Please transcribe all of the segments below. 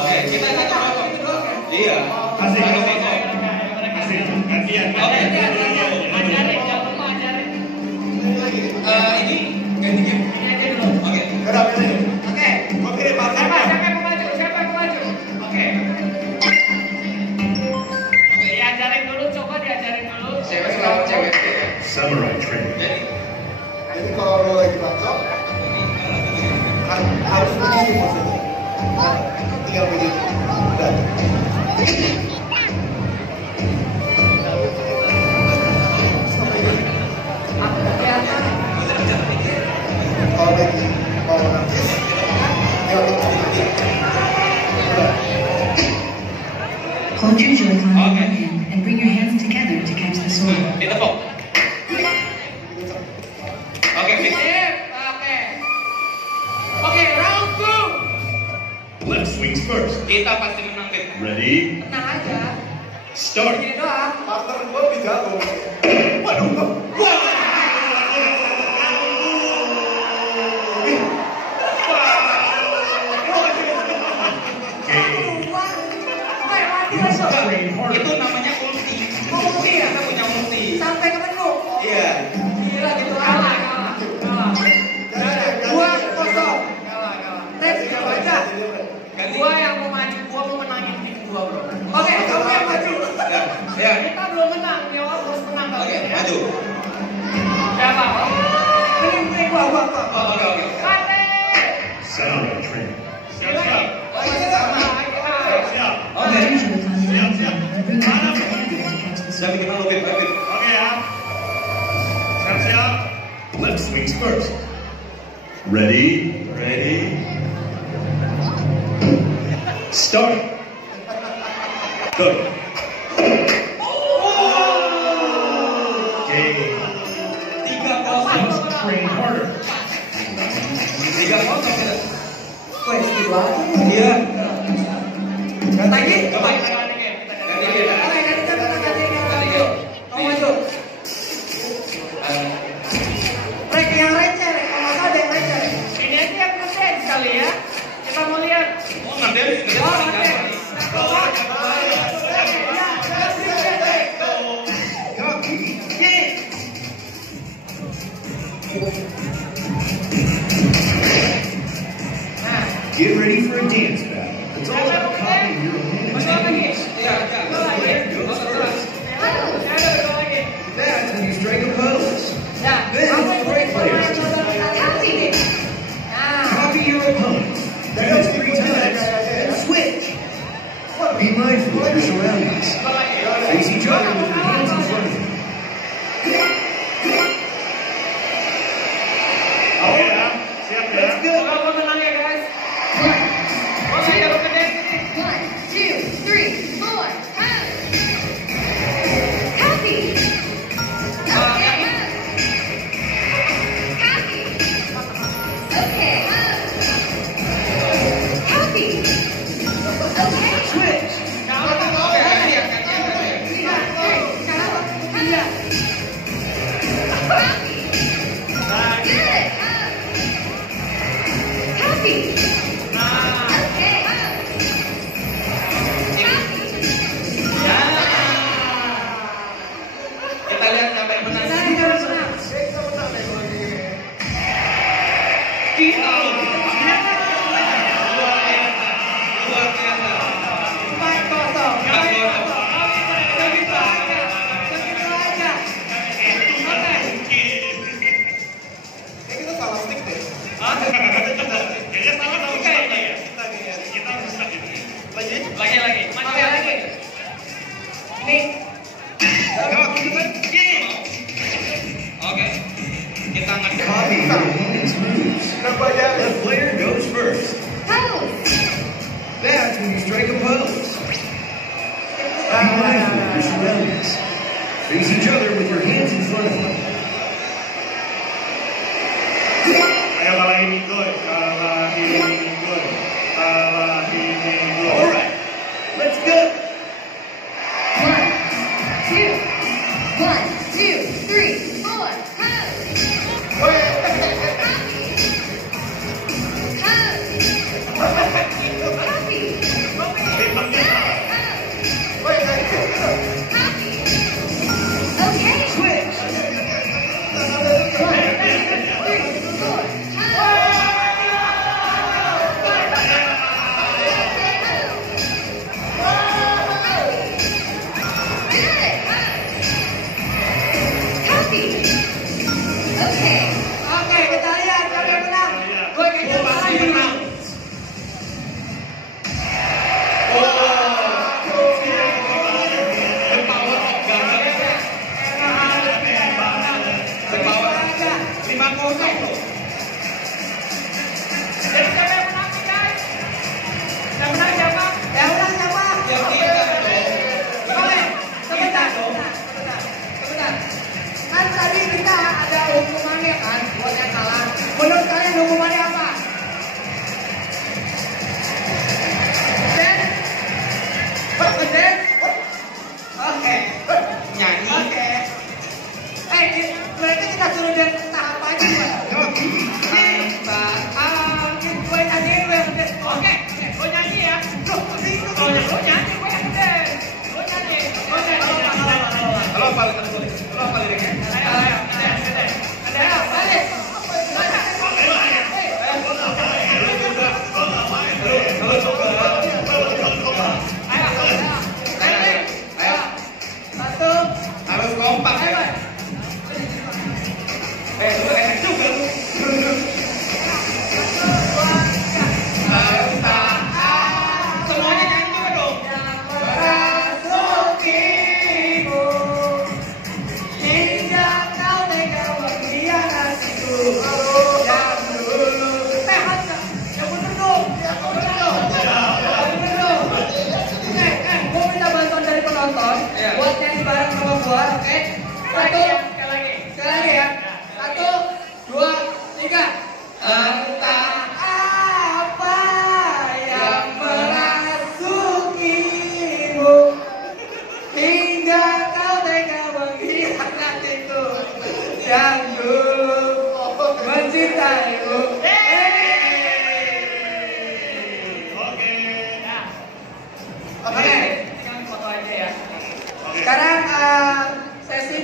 Oke, kita satu rokok. Iya. Kasih. Gantian. Oke. Ajarin, jangan lupa ajarin. Ini ganti game. Ini aja dulu. Oke. Oke, siapa yang mau maju? Siapa yang mau maju? Oke. Oke, diajarin dulu, coba diajarin dulu. Cewek lawan cewek. Samurai training. Jadi kalau lo lagi batok, harus begini maksudnya. Nah, tinggal begini. Udah. Kalau lagi mau nangis, tinggal begini. Udah. Hold your Joy-Con in one hand and bring your hands together to catch the sword. Ditepuk. Oke, fix. Sip, oke. Oke, round 2. Left swings first. Kita pasti menang, Fit. Ready? Tenang aja. Start. Gini doang. Partner gue lebih jago. Waduh. Train harder. Itu namanya ulti. Multi ya? Kita punya multi. Sampai ke menu. Iya. Gila gitu. Kalah. 2-0. Tes, gak baca. Gua yang mau maju, gua mau menangin tim gua, bro. Oke, kamu yang maju. Ya. Kita belum menang, nyawa harus menang kali Oke, ini ya. maju. Siapa? Ini gua. Oke. Kate. Samurai training. Siap. Hold your Joy-Con in one hand and bring your hands together to catch the Sudah sword. bikin malu, Fit. Ayo, Fit. Oke ya. Siap-siap. Left swings first. Ready? Start. Go. Game. 3-0. Train harder. 3-0. Fit. Woi, segitu aja. Iya. Lagi? Coba. Ganti game. Ganti game. Kamu maju. Rek yang receh, Rek. Kalau nggak salah ada yang receh. Ini aja yang receh sekali ya. Kita mau lihat. Oh, ngadep. Oh, receh. Get ready for a dance battle. It's all about copying your opponent's techniques. That's when you strike a pose. Then the right players copy your opponent. Dance 3 times and switch. Be mindful of your surroundings. Face each other with your hands in front of you. Oh yeah. Let's go. Kalau menang ya guys. Oke, ya udah deh ini. 1, 2, 3, 4, happy. Okay. Happy. Okay. Happy. Okay. Switch. Happy. Kita lihat siapa yang menang. Kita. Luar biasa. 4-0. Segitu aja. Kita salah stick deh. Kayaknya salah tahu Kayaknya ya. Kita harus start ini. Lagi. Maju lagi. Nih. Oke. Kita ngadep. Copy your opponent's moves. Kenapa ya? The player goes first. Pose. That's when you strike a pose. Be mindful of your surroundings. Face each other with your hands in front of you. Alright, let's go. 1, 2, 3, 4, happy.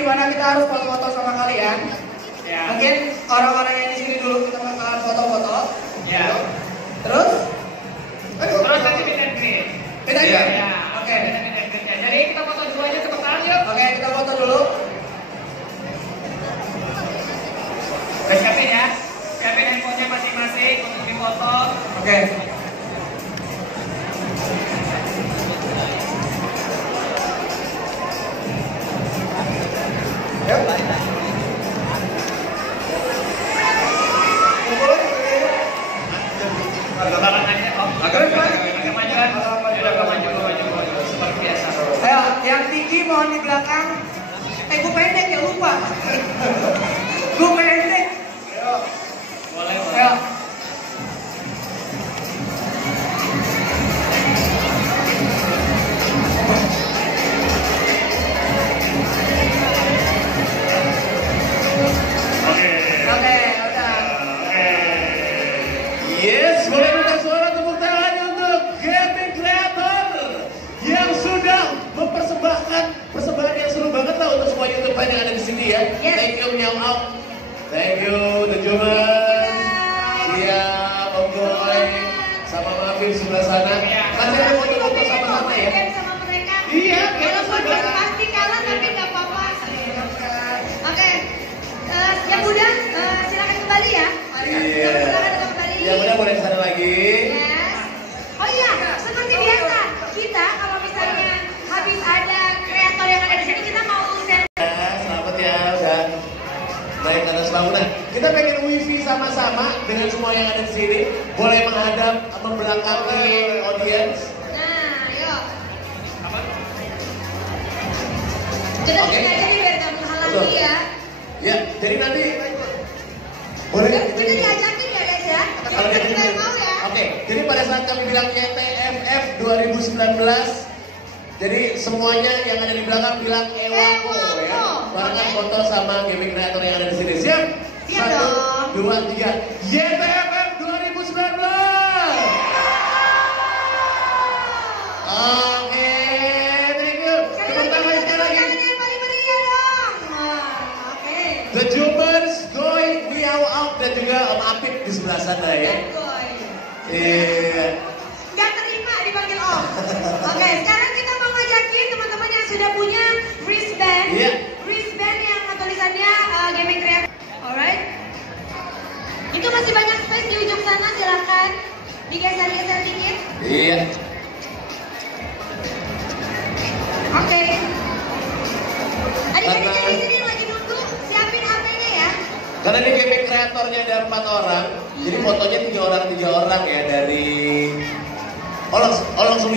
gimana kita harus foto-foto sama kalian. Ya. Mungkin orang-orang yang di sini dulu kita bakalan foto-foto. Ya. Terus? Terus nanti beda green. Beda Iya. ya? Ya. Oke. Beda green-nya. Jadi kita foto dulu aja cepetan yuk. Oke, kita foto dulu. Udah siapin ya. Siapin handphonenya masing-masing untuk difoto. Oke. Yuk. Agak aja. Oh, agak majuan. Udah maju. Seperti biasa. Ayo, yang tinggi mohon di belakang. Gue pendek ya lupa. Gue pendek. Boleh. Ayo. Oke, udah. Yes, boleh minta suara tepuk tangan untuk Gaming Creator yang sudah mempersembahkan persembahan yang seru banget lah untuk semua YouTube fan yang ada di sini ya. Yes. Thank you Meow Out, thank you The Juman, siap Om Boy, sama Mafif sebelah sana. Masih ada foto-foto sama-sama ya. Sama mereka. Iya, Walaupun pasti kalah tapi nggak apa-apa. Oke. Yang udah silakan kembali ya. Iya. Silakan kembali. Yang udah boleh ke sana lagi. Yes. Oh iya, seperti biasa kita kalau misalnya habis ada kreator yang ada di sini kita mau share. Selamat ya, udah naik ke atas bangunan. Kita pengen wifi sama-sama dengan semua yang ada di sini. Boleh menghadap, membelakangi audiens. Nah, yuk. Kita Oke. sini aja nih biar nggak menghalangi Betul. ya. Ya, jadi nanti boleh. Kita diajakin ya guys ya. Kalau Kita dari yang mau ya. Oke, jadi pada saat kami bilang YTFF 2019, jadi semuanya yang ada di belakang bilang Ewako ya. Barengan Oke. foto sama gaming creator yang ada di sini. Siap? Siap 1, dong. 2, 3. YTFF 2019. Oke, thank you. Tepuk tangan sekali lagi. Yang paling meriah dong. Wah, oke. The Jumers, Goy, Meow Out, dan juga Om Apip di sebelah sana ya. Boy. Iya. Gak terima dipanggil Om. Oke, sekarang kita mau ngajakin teman-teman yang sudah punya wristband. Iya. Wristband yang tulisannya Gaming Creator. Alright. Itu masih banyak space di ujung sana, silakan digeser-geser dikit. Iya. Oke. Adik-adik Karena- dari sini yang lagi nunggu, siapin HP-nya ya. Karena ini gaming kreatornya ada 4 orang, jadi fotonya 3 orang ya dari. Oh langsung